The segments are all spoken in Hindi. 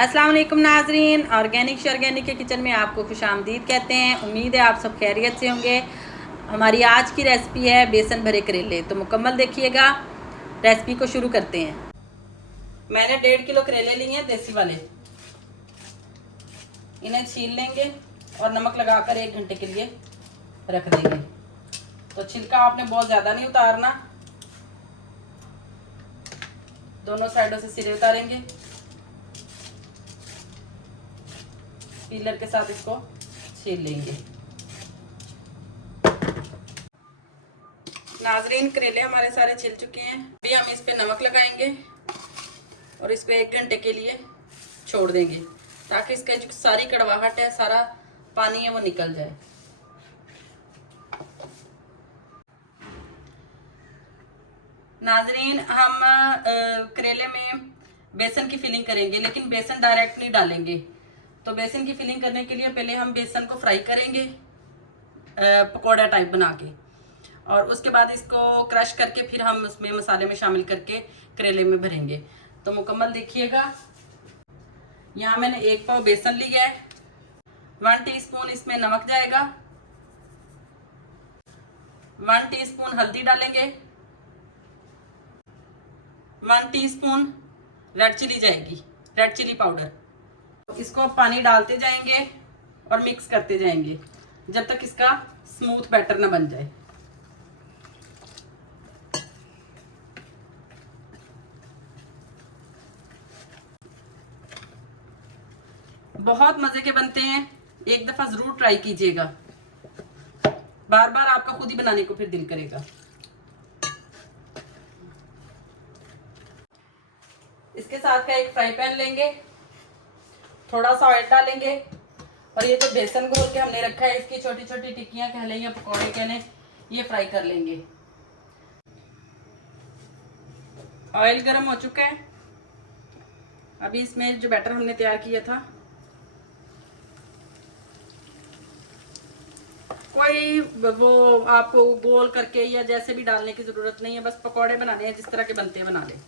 अस्सलाम वालेकुम नाजरीन, ऑर्गेनिक के किचन में आपको खुशामदीद कहते हैं। उम्मीद है आप सब खैरियत से होंगे। हमारी आज की रेसिपी है बेसन भरे करेले, तो मुकम्मल देखिएगा। रेसिपी को शुरू करते हैं। मैंने 1.5 किलो करेले लिए हैं देसी वाले। इन्हें छील लेंगे और नमक लगाकर 1 घंटे के लिए रख देंगे। तो छिलका आपने बहुत ज़्यादा नहीं उतारना, दोनों साइडों से सिरे उतारेंगे। पीलर के साथ इसको छील लेंगे। नाजरीन, करेले हमारे सारे छिल चुके हैं। अभी हम इस पे नमक लगाएंगे और इसको 1 घंटे के लिए छोड़ देंगे ताकि इसका जो सारी कड़वाहट है, सारा पानी है, वो निकल जाए। नाजरीन, हम करेले में बेसन की फिलिंग करेंगे, लेकिन बेसन डायरेक्ट नहीं डालेंगे। तो बेसन की फिलिंग करने के लिए पहले हम बेसन को फ्राई करेंगे पकौड़ा टाइप बना के, और उसके बाद इसको क्रश करके फिर हम उसमें मसाले में शामिल करके करेले में भरेंगे। तो मुकम्मल देखिएगा। यहाँ मैंने 1 पाव बेसन लिया है। 1 टीस्पून इसमें नमक जाएगा। 1 टीस्पून हल्दी डालेंगे। 1 टीस्पून रेड चिली जाएगी, रेड चिली पाउडर। इसको पानी डालते जाएंगे और मिक्स करते जाएंगे जब तक इसका स्मूथ बैटर ना बन जाए। बहुत मजे के बनते हैं, एक दफा जरूर ट्राई कीजिएगा। बार बार आपका खुद ही बनाने को फिर दिल करेगा। इसके साथ का एक फ्राई पैन लेंगे, थोड़ा सा ऑयल डालेंगे और ये जो बेसन घोल के हमने रखा है, इसकी छोटी छोटी टिक्कियां कह लें या पकौड़े कह लें, ये फ्राई कर लेंगे। ऑयल गर्म हो चुका है। अभी इसमें जो बैटर हमने तैयार किया था, कोई वो आपको गोल करके या जैसे भी डालने की जरूरत नहीं है, बस पकौड़े बनाने हैं, जिस तरह के बनते हैं बना लें।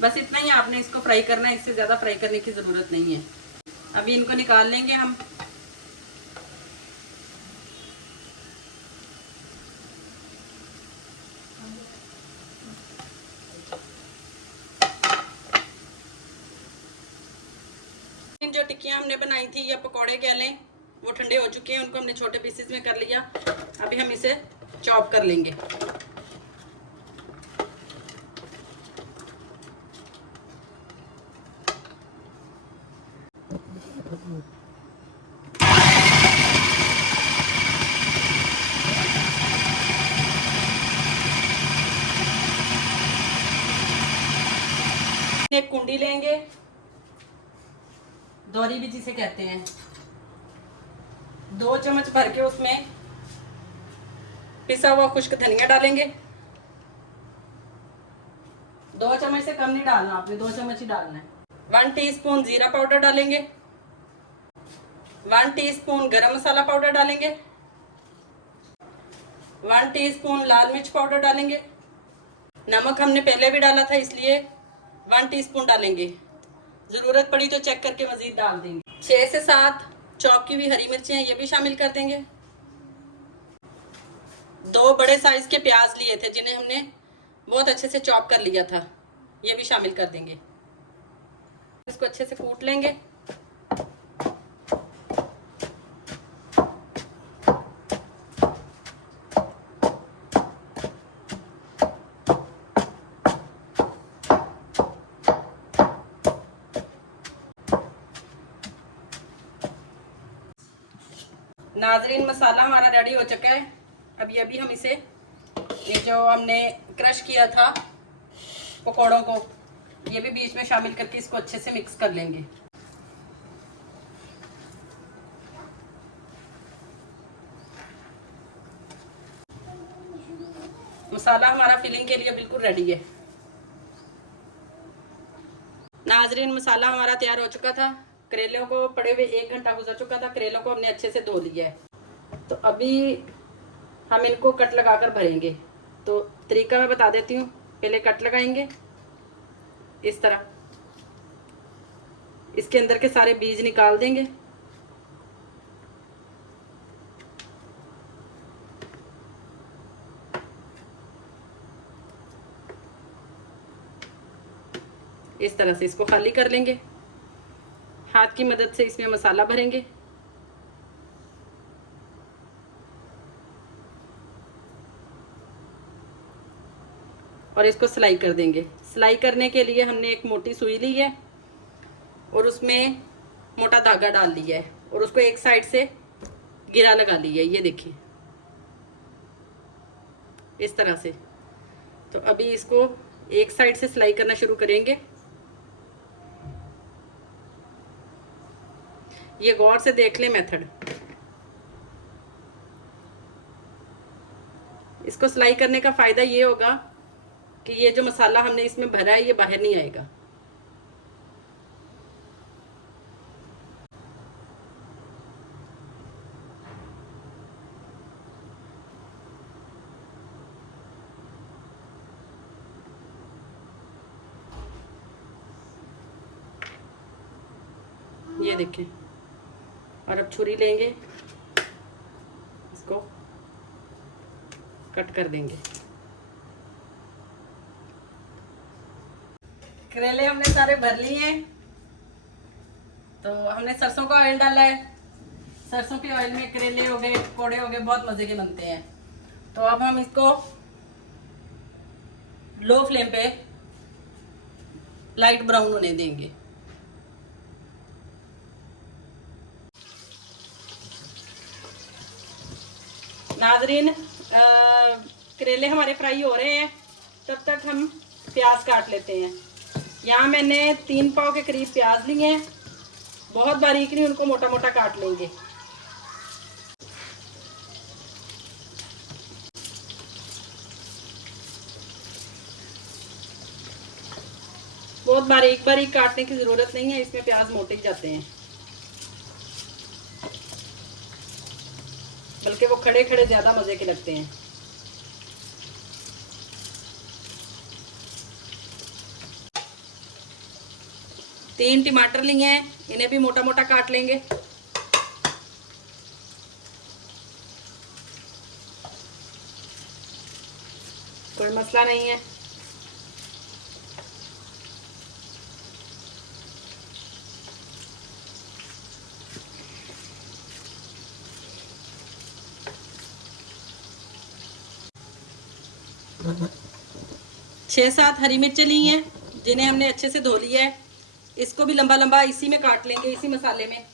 बस इतना ही आपने इसको फ्राई करना है, इससे ज्यादा फ्राई करने की जरूरत नहीं है। अभी इनको निकाल लेंगे हम। जो टिक्कियां हमने बनाई थी या पकौड़े कह लें, वो ठंडे हो चुके हैं। उनको हमने छोटे पीसेस में कर लिया। अभी हम इसे चॉप कर लेंगे। एक कुंडी लेंगे, दोरी भी जिसे कहते हैं। 2 चम्मच भर के उसमें पिसा हुआ खुश्क धनिया डालेंगे। 2 चम्मच से कम नहीं डालना आपने, 2 चम्मच ही डालना है। 1 टीस्पून जीरा पाउडर डालेंगे। 1 टीस्पून गरम मसाला पाउडर डालेंगे। 1 टीस्पून लाल मिर्च पाउडर डालेंगे। नमक हमने पहले भी डाला था, इसलिए 1 टीस्पून डालेंगे। जरूरत पड़ी तो चेक करके मजीद डाल देंगे। 6 से 7 चॉप की हुई हरी मिर्चें हैं, ये भी शामिल कर देंगे। 2 बड़े साइज के प्याज लिए थे, जिन्हें हमने बहुत अच्छे से चॉप कर लिया था, ये भी शामिल कर देंगे। इसको अच्छे से कूट लेंगे। नाजरीन, मसाला हमारा रेडी हो चुका है। अभी हम इसे ये जो हमने क्रश किया था पकौड़ों को, ये भी बीच में शामिल करके इसको अच्छे से मिक्स कर लेंगे। मसाला हमारा फिलिंग के लिए बिल्कुल रेडी है। नाजरीन, मसाला हमारा तैयार हो चुका था। करेलों को पड़े हुए 1 घंटा गुजर चुका था। करेलों को हमने अच्छे से धो लिया है। तो अभी हम इनको कट लगाकर भरेंगे। तो तरीका मैं बता देती हूँ। पहले कट लगाएंगे इस तरह, इसके अंदर के सारे बीज निकाल देंगे। इस तरह से इसको खाली कर लेंगे। हाथ की मदद से इसमें मसाला भरेंगे। और इसको सिलाई कर देंगे। सिलाई करने के लिए हमने एक मोटी सुई ली है और उसमें मोटा धागा डाल लिया है और उसको एक साइड से गिरा लगा लिया है। ये देखिए इस तरह से। तो अभी इसको एक साइड से सिलाई करना शुरू करेंगे। ये गौर से देख ले मेथड। इसको सिलाई करने का फायदा ये होगा कि ये जो मसाला हमने इसमें भरा है ये बाहर नहीं आएगा। ये देखें। और अब छुरी लेंगे, इसको कट कर देंगे। करेले हमने सारे भर लिए हैं। तो हमने सरसों का ऑयल डाला है। सरसों के ऑयल में करेले हो गए, पकौड़े हो गए, बहुत मजे के बनते हैं। तो अब हम इसको लो फ्लेम पे लाइट ब्राउन होने देंगे। नाजरीन, करेले हमारे फ्राई हो रहे हैं, तब तक हम प्याज काट लेते हैं। यहाँ मैंने 3 पाव के करीब प्याज लिए हैं। बहुत बारीक नहीं, उनको मोटा मोटा काट लेंगे। बहुत बारीक बारीक काटने की जरूरत नहीं है, इसमें प्याज मोटे ही जाते हैं। बल्कि वो खड़े खड़े ज्यादा मजे के लगते हैं। तीन टमाटर लिए हैं, इन्हें भी मोटा मोटा काट लेंगे। कोई मसला नहीं है। छह 7 हरी मिर्चें ली हैं, जिन्हें हमने अच्छे से धो लिया है। इसको भी लंबा लंबा इसी में काट लेंगे, इसी मसाले में।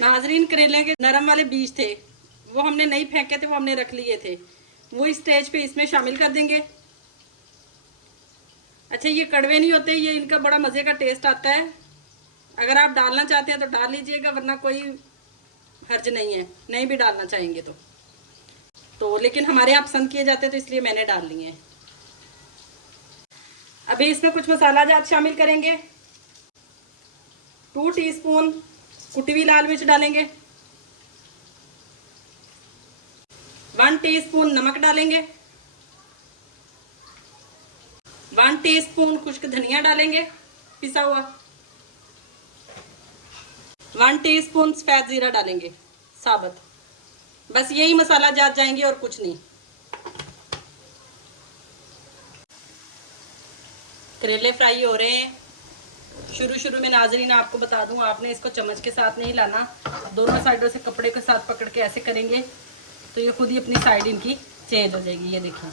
नाजरीन, करेले के नरम वाले बीज थे, वो हमने नहीं फेंके थे, वो हमने रख लिए थे। वो इस स्टेज पे इसमें शामिल कर देंगे। अच्छा, ये कड़वे नहीं होते, ये इनका बड़ा मज़े का टेस्ट आता है। अगर आप डालना चाहते हैं तो डाल लीजिएगा, वरना कोई हर्ज नहीं है, नहीं भी डालना चाहेंगे तो लेकिन हमारे यहाँ पसंद किए जाते हैं, तो इसलिए मैंने डाल लिए हैं। अभी इसमें कुछ मसाला जात शामिल करेंगे। 2 टीस्पून कुटी हुई लाल मिर्च डालेंगे। 1 टीस्पून नमक डालेंगे। 1 टीस्पून खुश्क धनिया डालेंगे पिसा हुआ। 1 टीस्पून सफेद जीरा डालेंगे साबुत। बस यही मसाला जात जाएंगे और कुछ नहीं। करेले फ्राई हो रहे हैं। शुरू में नाजरीन आपको बता दूं, आपने इसको चम्मच के साथ नहीं लाना, दोनों साइडों से कपड़े के साथ पकड़ के ऐसे करेंगे तो ये खुद ही अपनी साइड इनकी चेंज हो जाएगी। ये देखिए,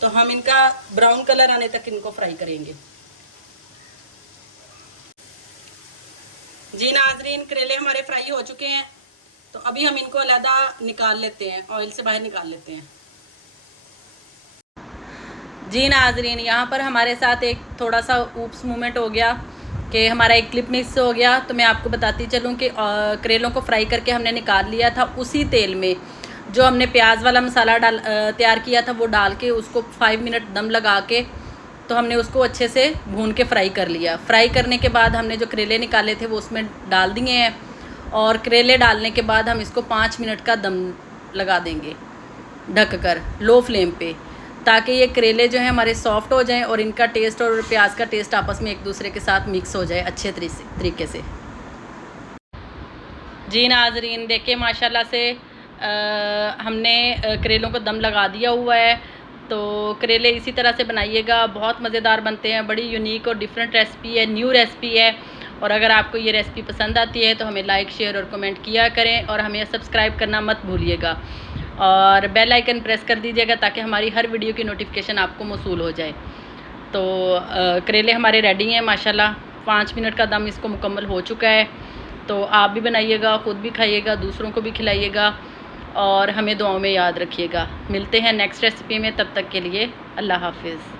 तो हम इनका ब्राउन कलर आने तक इनको फ्राई करेंगे। जी नाजरीन, करेले हमारे फ्राई हो चुके हैं, तो अभी हम इनको अलग निकाल लेते हैं, ऑयल से बाहर निकाल लेते हैं। जी नाजरीन, यहाँ पर हमारे साथ एक थोड़ा सा ऊप्स मूवमेंट हो गया कि हमारा एक क्लिप मिस हो गया। तो मैं आपको बताती चलूँ कि करेलों को फ्राई करके हमने निकाल लिया था। उसी तेल में जो हमने प्याज वाला मसाला तैयार किया था वो डाल के उसको 5 मिनट दम लगा के तो हमने उसको अच्छे से भून के फ्राई कर लिया। फ्राई करने के बाद हमने जो करेले निकाले थे वो उसमें डाल दिए हैं, और करेले डालने के बाद हम इसको 5 मिनट का दम लगा देंगे ढक कर लो फ्लेम पे, ताकि ये करेले जो हैं हमारे सॉफ्ट हो जाएं और इनका टेस्ट और प्याज का टेस्ट आपस में एक दूसरे के साथ मिक्स हो जाए अच्छे तरीके से। जी नाजरीन, देखिए माशाल्लाह से हमने करेलों को दम लगा दिया हुआ है। तो करेले इसी तरह से बनाइएगा, बहुत मज़ेदार बनते हैं। बड़ी यूनिक और डिफरेंट रेसिपी है, न्यू रेसिपी है। और अगर आपको ये रेसिपी पसंद आती है तो हमें लाइक, शेयर और कमेंट किया करें, और हमें सब्सक्राइब करना मत भूलिएगा, और बेल आइकन प्रेस कर दीजिएगा ताकि हमारी हर वीडियो की नोटिफिकेशन आपको मौसूल हो जाए। तो करेले हमारे रेडी हैं माशाल्लाह। 5 मिनट का दम इसको मुकम्मल हो चुका है। तो आप भी बनाइएगा, ख़ुद भी खाइएगा, दूसरों को भी खिलाइएगा, और हमें दुआओं में याद रखिएगा। मिलते हैं नेक्स्ट रेसिपी में, तब तक के लिए अल्लाह हाफिज़।